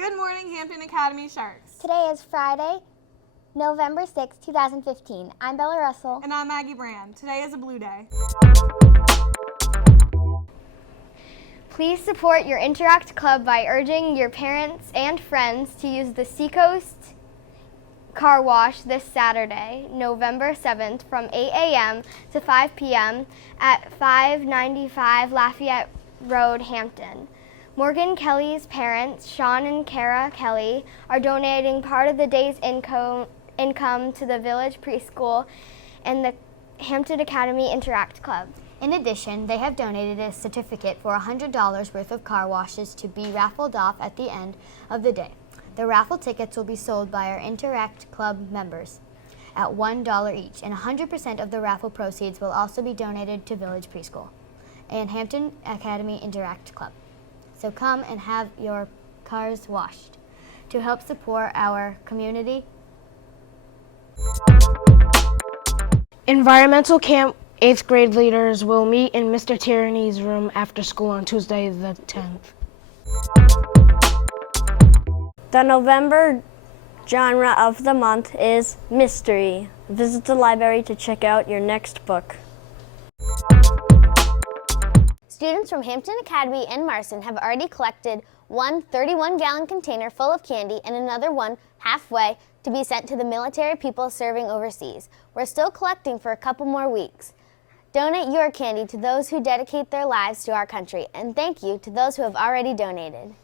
Good morning, Hampton Academy Sharks. Today is Friday, November 6, 2015. I'm Bella Russell. And I'm Maggie Brand. Today is a blue day. Please support your Interact Club by urging your parents and friends to use the Seacoast Car Wash this Saturday, November 7th from 8 a.m. to 5 p.m. at 595 Lafayette Road, Hampton. Morgan Kelly's parents, Sean and Kara Kelly, are donating part of the day's income to the Village Preschool and the Hampton Academy Interact Club. In addition, they have donated a certificate for $100 worth of car washes to be raffled off at the end of the day. The raffle tickets will be sold by our Interact Club members at $1 each, and 100% of the raffle proceeds will also be donated to Village Preschool and Hampton Academy Interact Club. So come and have your cars washed to help support our community. Environmental Camp 8th grade leaders will meet in Mr. Tierney's room after school on Tuesday the 10th. The November genre of the month is mystery. Visit the library to check out your next book. Students from Hampton Academy and Marston have already collected one 31-gallon container full of candy and another one halfway to be sent to the military people serving overseas. We're still collecting for a couple more weeks. Donate your candy to those who dedicate their lives to our country, and thank you to those who have already donated.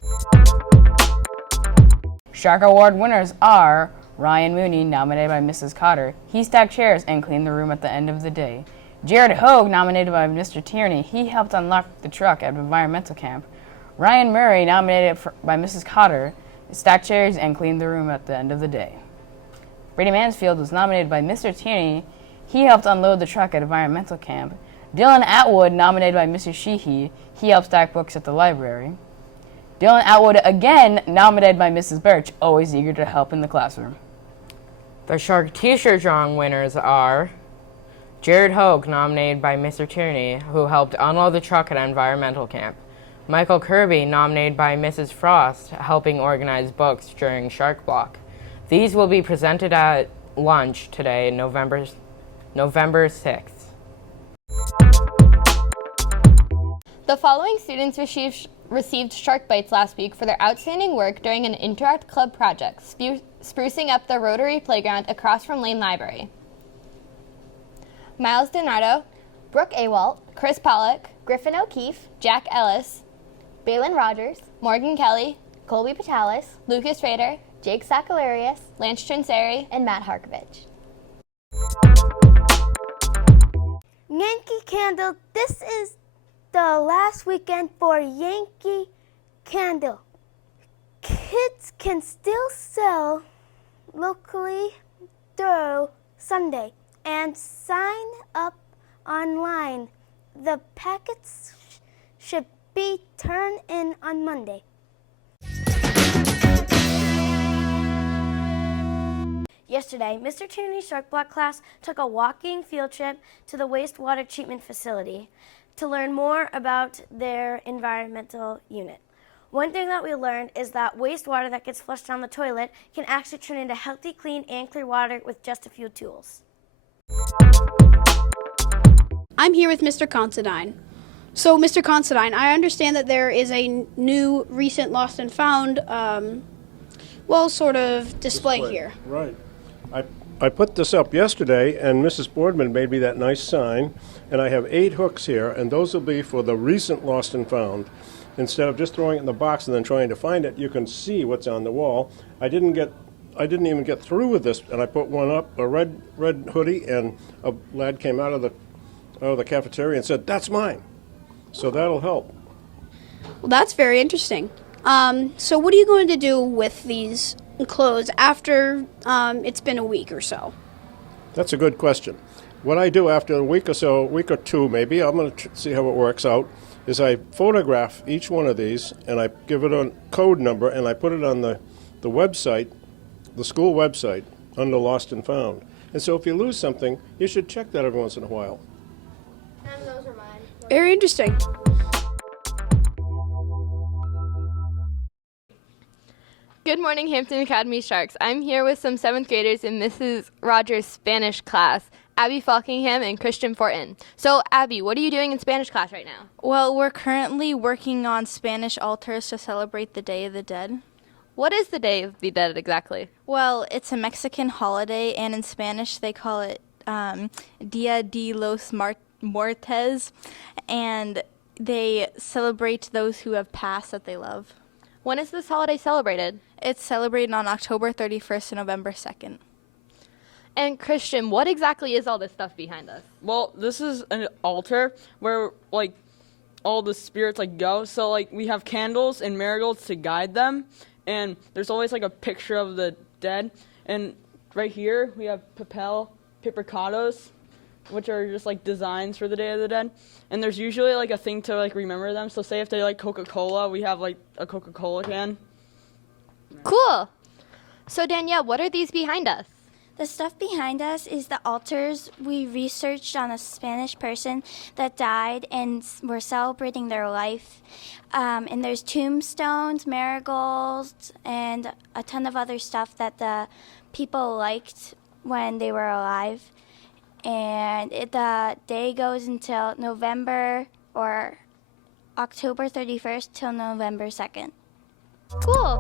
Shark Award winners are Ryan Mooney, nominated by Mrs. Cotter. He stacked chairs and cleaned the room at the end of the day. Jared Hogue, nominated by Mr. Tierney. He helped unlock the truck at environmental camp. Ryan Murray, nominated by Mrs. Cotter, stacked chairs and cleaned the room at the end of the day. Brady Mansfield was nominated by Mr. Tierney. He helped unload the truck at environmental camp. Dylan Atwood, nominated by Mr. Sheehy. He helped stack books at the library. Dylan Atwood, again nominated by Mrs. Birch, always eager to help in the classroom. The Shark T-shirt drawing winners are Jared Hogue, nominated by Mr. Tierney, who helped unload the truck at environmental camp. Michael Kirby, nominated by Mrs. Frost, helping organize books during Shark Block. These will be presented at lunch today, November 6th. The following students received Shark Bites last week for their outstanding work during an Interact Club project, sprucing up the Rotary Playground across from Lane Library. Miles DiNardo, Brooke Awalt, Chris Pollock, Griffin O'Keefe, Jack Ellis, Balin Rogers, Morgan Kelly, Colby Patalis, Lucas Rader, Jake Sakalarius, Lance Trinseri, and Matt Harkovich. Yankee Candle, this is the last weekend for Yankee Candle. Kids can still sell locally through Sunday and sign up online. The packets should be turned in on Monday. Yesterday, Mr. Tierney's Shark Block class took a walking field trip to the wastewater treatment facility to learn more about their environmental unit. One thing that we learned is that wastewater that gets flushed down the toilet can actually turn into healthy, clean, and clear water with just a few tools. I'm here with Mr. Considine. So, Mr. Considine, I understand that there is a new, recent lost and found, sort of display here. Right. I put this up yesterday, and Mrs. Boardman made me that nice sign, and I have 8 hooks here, and those will be for the recent lost and found. Instead of just throwing it in the box and then trying to find it, you can see what's on the wall. I didn't even get through with this, and I put one up, a red hoodie, and a lad came out of the cafeteria and said, "That's mine." So that'll help. Well, that's very interesting. So what are you going to do with these clothes after it's been a week or so? That's a good question. What I do after a week or two maybe, I'm going to see how it works out, is I photograph each one of these, and I give it a code number, and I put it on the website, the school website, under Lost and Found. And so if you lose something, you should check that every once in a while. And those are mine. Very interesting. Good morning, Hampton Academy Sharks. I'm here with some 7th graders in Mrs. Rogers' Spanish class, Abby Falkingham and Christian Fortin. So, Abby, what are you doing in Spanish class right now? Well, we're currently working on Spanish altars to celebrate the Day of the Dead. What is the Day of the Dead exactly? Well, it's a Mexican holiday, and in Spanish they call it Dia de los Muertes, and they celebrate those who have passed that they love. When is this holiday celebrated? It's celebrated on October 31st and November 2nd. And Christian, what exactly is all this stuff behind us? Well, this is an altar where, like, all the spirits, like, go. So, like, we have candles and marigolds to guide them. And there's always, like, a picture of the dead. And right here, we have papel pipercados, which are just, like, designs for the Day of the Dead. And there's usually, like, a thing to, like, remember them. So say if they like Coca-Cola, we have, like, a Coca-Cola can. Cool. So, Danielle, what are these behind us? The stuff behind us is the altars we researched on a Spanish person that died, and we're celebrating their life. And there's tombstones, marigolds, and a ton of other stuff that the people liked when they were alive. And the day goes until November or October 31st till November 2nd. Cool.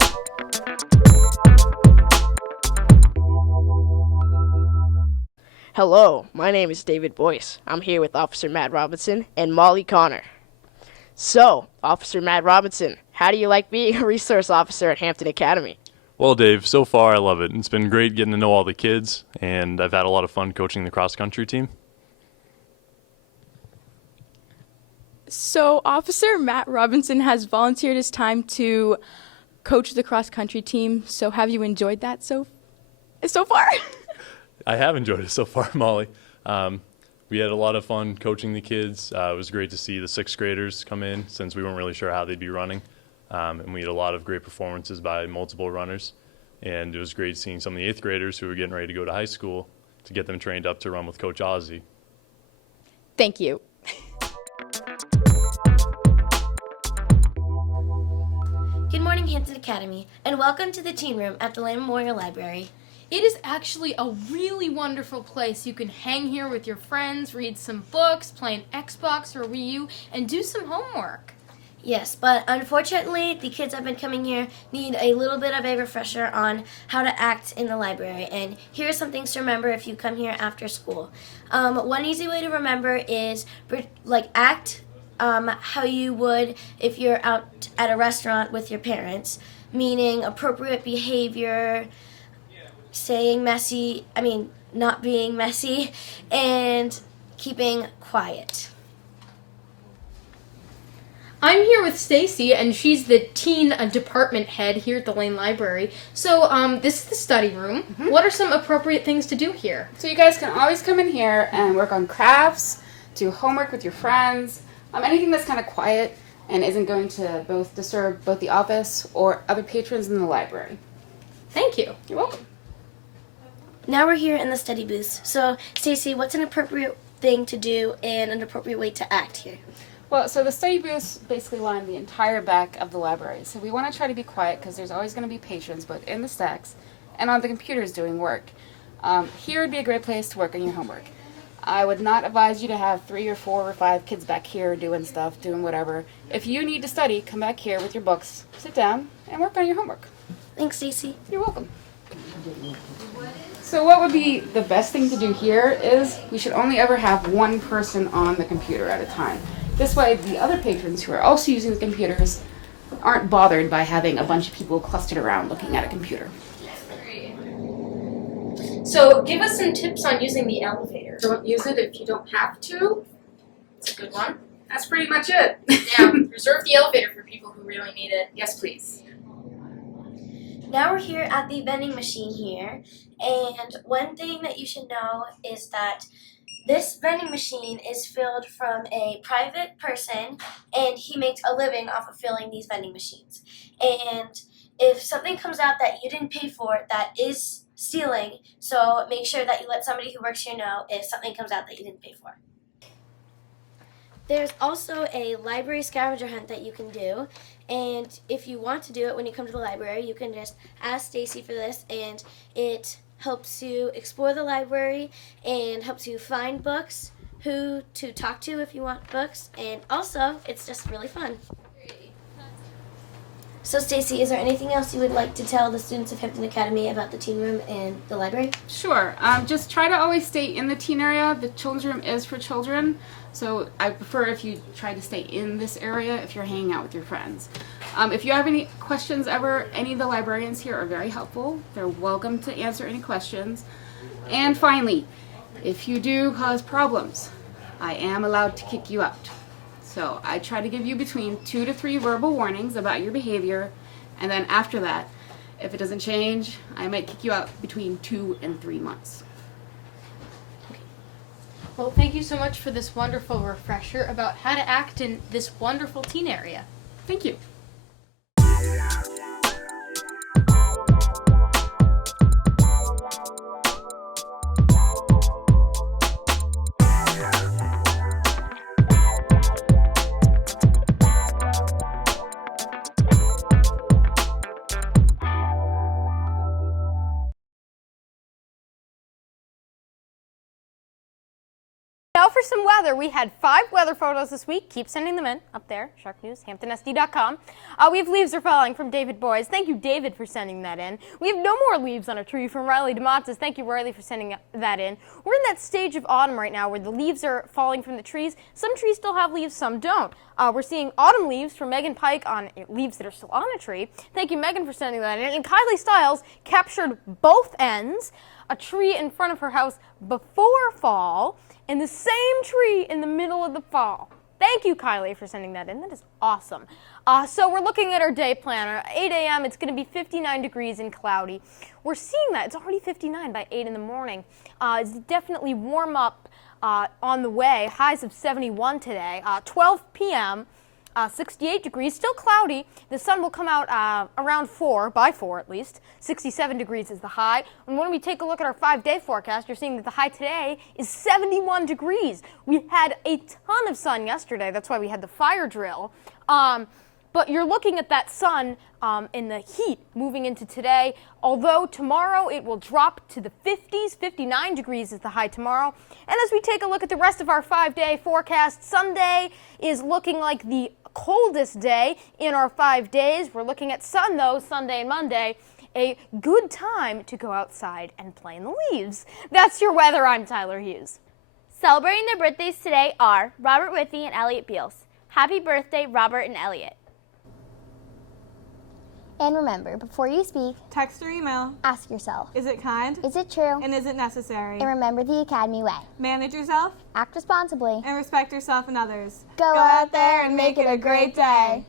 Hello, my name is David Boyce. I'm here with Officer Matt Robinson and Molly Connor. So, Officer Matt Robinson, how do you like being a resource officer at Hampton Academy? Well, Dave, so far I love it. It's been great getting to know all the kids, and I've had a lot of fun coaching the cross-country team. So, Officer Matt Robinson has volunteered his time to coach the cross-country team. So, have you enjoyed that so far? I have enjoyed it so far, Molly. We had a lot of fun coaching the kids. It was great to see the 6th graders come in since we weren't really sure how they'd be running. And we had a lot of great performances by multiple runners. And it was great seeing some of the 8th graders who were getting ready to go to high school to get them trained up to run with Coach Ozzie. Thank you. Good morning, Hampton Academy, and welcome to the Teen Room at the Land Memorial Library. It is actually a really wonderful place. You can hang here with your friends, read some books, play an Xbox or Wii U, and do some homework. Yes, but unfortunately, the kids that have been coming here need a little bit of a refresher on how to act in the library. And here are some things to remember if you come here after school. One easy way to remember is act how you would if you're out at a restaurant with your parents, meaning appropriate behavior, not being messy, and keeping quiet. I'm here with Stacy, and she's the teen department head here at the Lane Library. So, this is the study room. Mm-hmm. What are some appropriate things to do here? So you guys can always come in here and work on crafts, do homework with your friends, anything that's kind of quiet and isn't going to disturb both the office or other patrons in the library. Thank you. You're welcome. Now we're here in the study booths. So, Stacey, what's an appropriate thing to do and an appropriate way to act here? Well, so the study booths basically line the entire back of the library. So we want to try to be quiet because there's always going to be patrons both in the stacks and on the computers doing work. Here would be a great place to work on your homework. I would not advise you to have 3 or 4 or 5 kids back here doing stuff, doing whatever. If you need to study, come back here with your books, sit down, and work on your homework. Thanks, Stacey. You're welcome. So what would be the best thing to do here is we should only ever have one person on the computer at a time. This way the other patrons who are also using the computers aren't bothered by having a bunch of people clustered around looking at a computer. So, give us some tips on using the elevator. Don't use it if you don't have to. It's a good one. That's pretty much it. Yeah, reserve the elevator for people who really need it. Yes, please. Now we're here at the vending machine here, and one thing that you should know is that this vending machine is filled from a private person, and he makes a living off of filling these vending machines. And if something comes out that you didn't pay for, that is stealing, so make sure that you let somebody who works here know if something comes out that you didn't pay for. There's also a library scavenger hunt that you can do, and if you want to do it when you come to the library, you can just ask Stacy for this, and it helps you explore the library and helps you find books, who to talk to if you want books, and also it's just really fun. So Stacy, is there anything else you would like to tell the students of Hampton Academy about the teen room and the library? Sure. Just try to always stay in the teen area. The children's room is for children, so I prefer if you try to stay in this area if you're hanging out with your friends. If you have any questions ever, any of the librarians here are very helpful. They're welcome to answer any questions. And finally, if you do cause problems, I am allowed to kick you out. So I try to give you between 2 to 3 verbal warnings about your behavior, and then after that, if it doesn't change, I might kick you out between 2 and 3 months. Well, thank you so much for this wonderful refresher about how to act in this wonderful teen area. Thank you. Now for some weather. We had 5 weather photos this week. Keep sending them in up there, Shark News, HamptonSD.com. We have leaves are falling from David Boys. Thank you, David, for sending that in. We have no more leaves on a tree from Riley DeMontes. Thank you, Riley, for sending that in. We're in that stage of autumn right now where the leaves are falling from the trees. Some trees still have leaves, some don't. We're seeing autumn leaves from Megan Pike on leaves that are still on a tree. Thank you, Megan, for sending that in. And Kylie Stiles captured both ends, a tree in front of her house before fall, and the same tree in the middle of the fall. Thank you, Kylie, for sending that in. That is awesome. So we're looking at our day planner. 8 a.m., it's going to be 59 degrees and cloudy. We're seeing that. It's already 59 by 8 in the morning. It's definitely warm up on the way. Highs of 71 today. 12 p.m., 68 degrees, still cloudy. The sun will come out around 4, by 4 at least. 67 degrees is the high. And when we take a look at our 5-day forecast, you're seeing that the high today is 71 degrees. We had a ton of sun yesterday. That's why we had the fire drill. But you're looking at that sun in the heat moving into today. Although tomorrow it will drop to the 50s, 59 degrees is the high tomorrow. And as we take a look at the rest of our 5-day forecast, Sunday is looking like the coldest day in our 5 days. We're looking at sun, though, Sunday and Monday. A good time to go outside and play in the leaves. That's your weather. I'm Tyler Hughes. Celebrating their birthdays today are Robert Withy and Elliot Beals. Happy birthday, Robert and Elliot. And remember, before you speak, text or email, ask yourself, is it kind? Is it true? And is it necessary? And remember the Academy way. Manage yourself, act responsibly, and respect yourself and others. Go out there and make it a great day.